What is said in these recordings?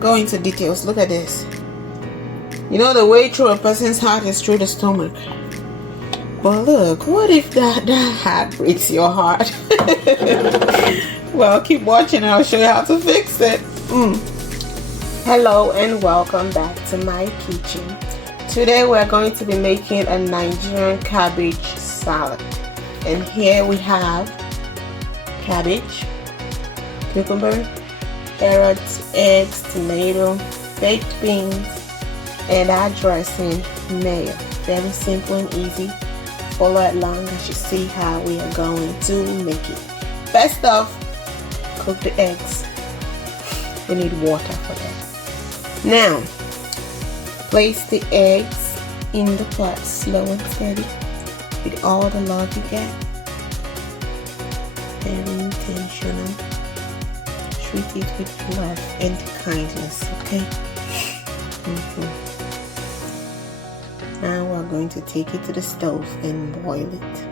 go into details. Look at this. You know, the way through a person's heart is through the stomach. But look, what if that heart breaks your heart? Well, keep watching and I'll show you how to fix it. Hello and welcome back to my kitchen. Today we're going to be making a Nigerian cabbage salad. And here we have cabbage, cucumber, carrots, eggs, tomato, baked beans, and our dressing, mayo. Very simple and easy. Follow along as you see how we are going to make it. First off, cook the eggs. We need water for that. Now, place the eggs in the pot slow and steady with all the love you get. Very intentional. Treat it with love and kindness, okay? Now we're going to take it to the stove and boil it.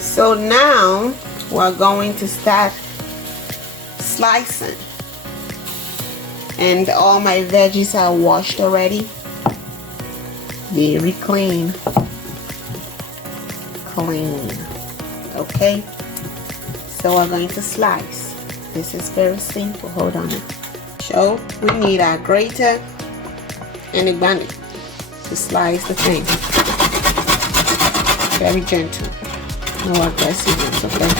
So now we're going to start slicing. And all my veggies are washed already. Very clean. Okay? So we're going to slice. This is very simple. Hold on. So we need our grater and a bun to slice the thing. Very gentle. No aggressiveness, okay?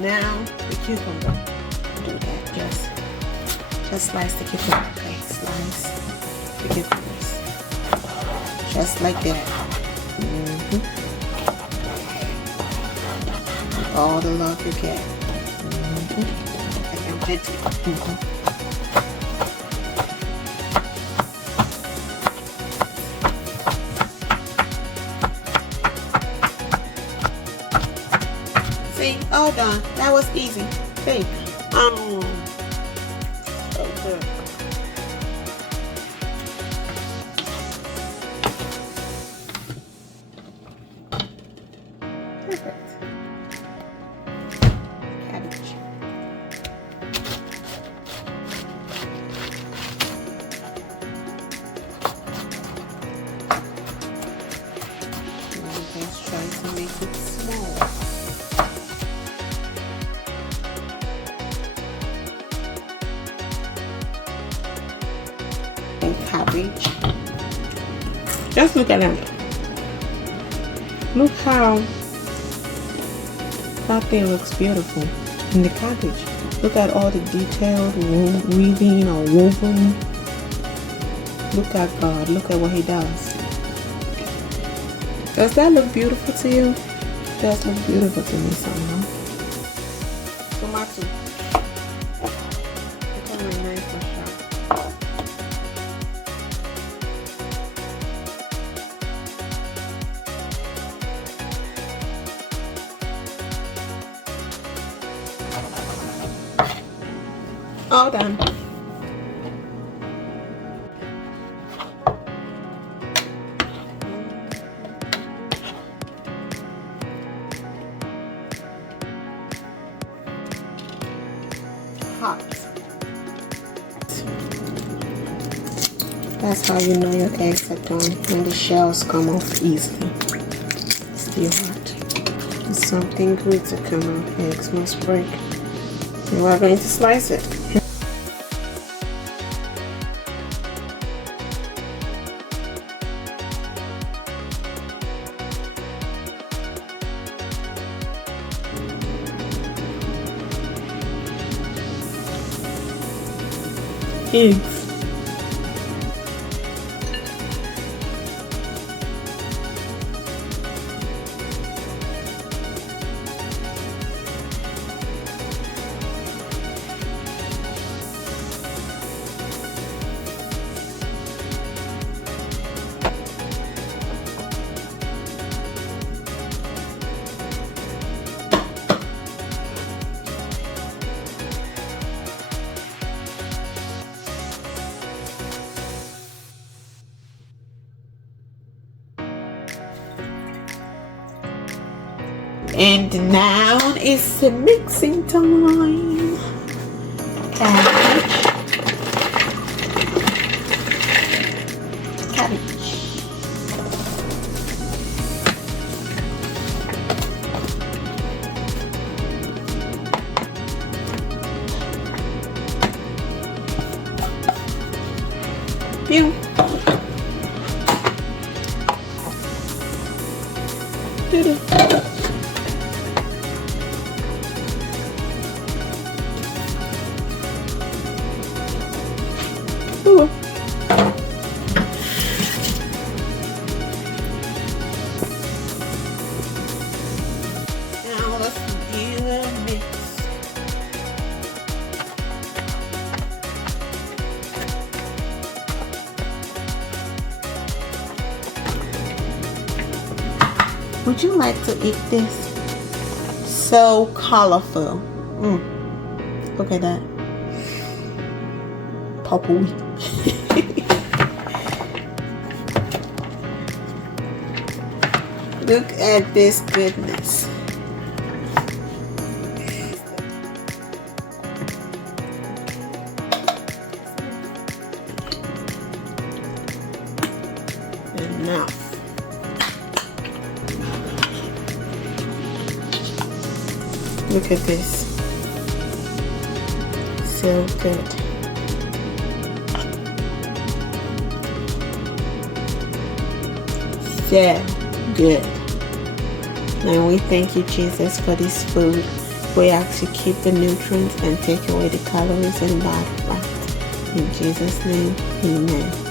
Now the cucumber. Do that. Just slice the cucumber. Okay, slice the cucumbers. Just like that. All the love you get. See, all done. That was easy. See, so good. Perfect. Cabbage. Let's try to make it small. And cabbage. Just look at them. Look how that thing looks beautiful in the cabbage. Look at all the detailed weaving or woven. Look at God. Look at what He does. Does that look beautiful to you? It does look beautiful to me somehow. Tomato. Look at my knife and sharp. All done. Hot. That's how you know your eggs are done, when the shells come off easily. Still hot. There's something good to come out. Eggs must break. And we're going to slice it. Eggs. And now it's mixing time. Cabbage. Pew. Doo-doo. Ooh. Now let's do a mix. Would you like to eat this? So colorful. Look at that. Purple. Look at this goodness. Enough. Look at this. So good. So good. And we thank you, Jesus, for this food. We ask you to keep the nutrients and take away the calories and bad fat. In Jesus' name, amen.